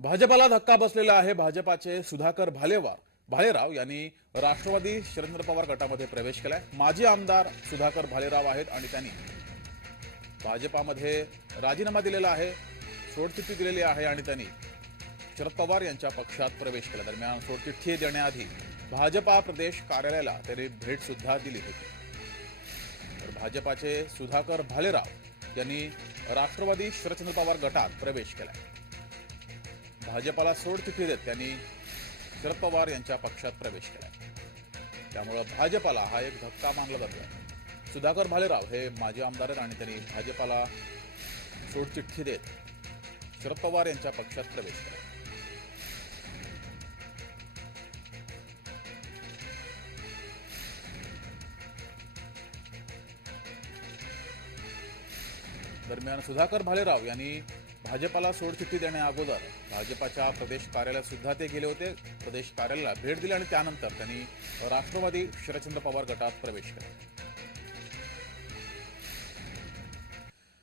भाजपाला धक्का बसलेला आहे. भाजपाचे सुधाकर भालेवार भालेराव यांनी राष्ट्रवादी शरदचंद्र पवार गटामध्ये प्रवेश केलाय. माजी आमदार सुधाकर भालेराव आहेत आणि त्यांनी भाजपामध्ये राजीनामा दिलेला आहे सोडचिठ्ठी दिलेली आहे आणि त्यांनी शरद पवार यांच्या पक्षात प्रवेश केला. दरम्यान सोडचिठ्ठी देण्याआधी भाजपा प्रदेश कार्यालयाला त्यांनी भेट सुद्धा दिली होती. तर भाजपाचे सुधाकर भालेराव यांनी राष्ट्रवादी शरदचंद्र पवार गटात प्रवेश केलाय. भाजपाला सोडचिठ्ठी देत त्यांनी शरद पवार यांच्या पक्षात प्रवेश केला त्यामुळं भाजपाला हा एक धक्का मानला जातोय. सुधाकर भालेराव हे माजी आमदार आहेत आणि त्यांनी भाजपाला सोडचिठ्ठी देत शरद पवार यांच्या पक्षात प्रवेश केला दरम्यान सुधाकर भालेराव यांनी भाजपाला सोडचिठ्ठी देण्याअगोदर भाजपाच्या प्रदेश कार्यालयात सुद्धा ते गेले होते. प्रदेश कार्यालयाला भेट दिली आणि त्यानंतर त्यांनी राष्ट्रवादी शरदचंद्र पवार गटात प्रवेश केला.